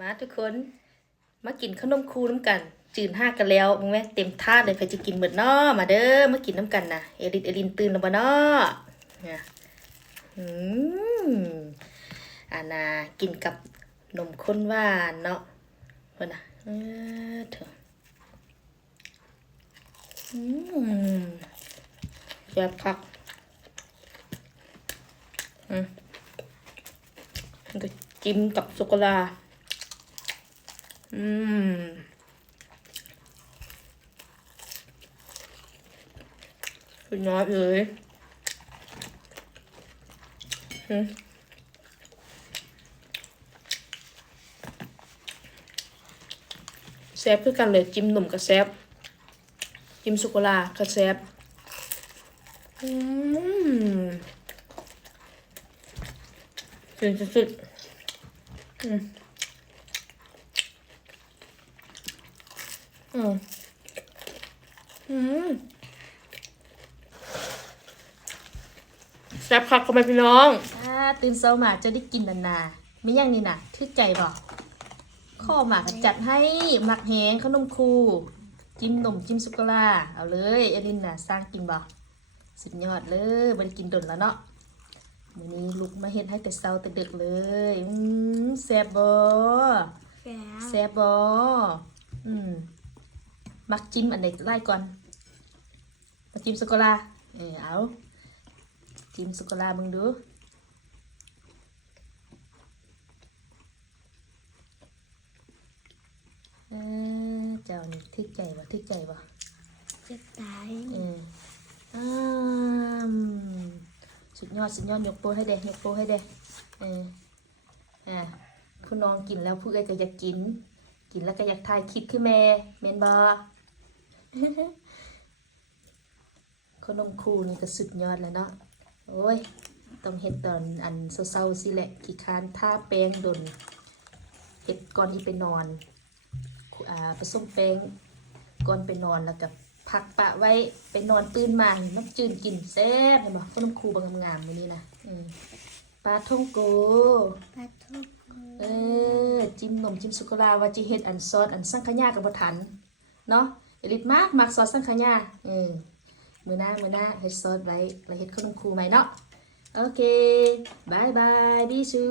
มาทุกคนมากินขนมคูน้ำกันจืนห้ากันแล้วมึงแม่เต็มถาดเลยใครจะกินเบิดน้อมาเด้อมากินน้ำกันนะเอลินตื่นแล้วบ่น้อเนี่ยอานากินกับนมข้นหวานเนาะเพิ่นน่ะเถอะแซ่บคักก็จิ้มกับช็อกโกแลตสุดยอดเลยแซ่บคือกันเลยจิ้มหนุ่มกับแซ่บจิ้มช็อกโกแลตกับแซ่บสุดแซ่บคักเข้าไปพี่น้องตื่นเช้ามาจะได้กินนาไม่ยังนี่น่ะทึกใจบ่ข้อหมากจัดให้หมักแห้งขนมคูจิ้มนมจิ้มช็อกโกแลตเอาเลยเอลินน่ะสร้างกินบ่สุดยอดเลยบ่ได้กินดนแล้วเนาะมื้อนี้ลุกมาเฮ็ดให้แต่เช้าแต่ดึกเลยแซ่บบ่แซ่บบ่มักจิ้มอันใดไล่ก่อนมาจิ้มช็อกโกแลตเอาจิ้มช็อกโกแลตมึงดูเจ้านี่ทึกใจบ่ทึกใจบ่จะตายสุดยอดยกโป้ให้เด้ยกโป้ให้เด้ผู้น้องกินแล้วผู้เอ้ยก็อยากกินแล้วก็อยากถ่ายคลิปคือแม่แม่นบ่ขนมคูนี่ก็สุดยอดแล้วเนาะโอ้ยต้องเฮ็ดตอนอันเศร้าๆสิแหละขี้คร้านทาแป้งดนเฮ็ดก่อนอีไปนอนผสมแป้งก่อนไปนอนแล้วก็พักปะไว้ไปนอนตื่นมาน้ำจืดกินแซ่บเห็นบ่ขนมคูบางงามๆมื้อนี้นะปลาท่องโกจิ้มนมจิ้มช็อกโกแลตว่าจิเฮ็ดอันซอสอันสังขยาก็บ่ทันเนาะเอลิทมักซอสสังขยามื้อหน้าเฮ็ดซอสไว้แล้วเฮ็ดขนมคูใหม่เนาะโอเคบายบายบิซู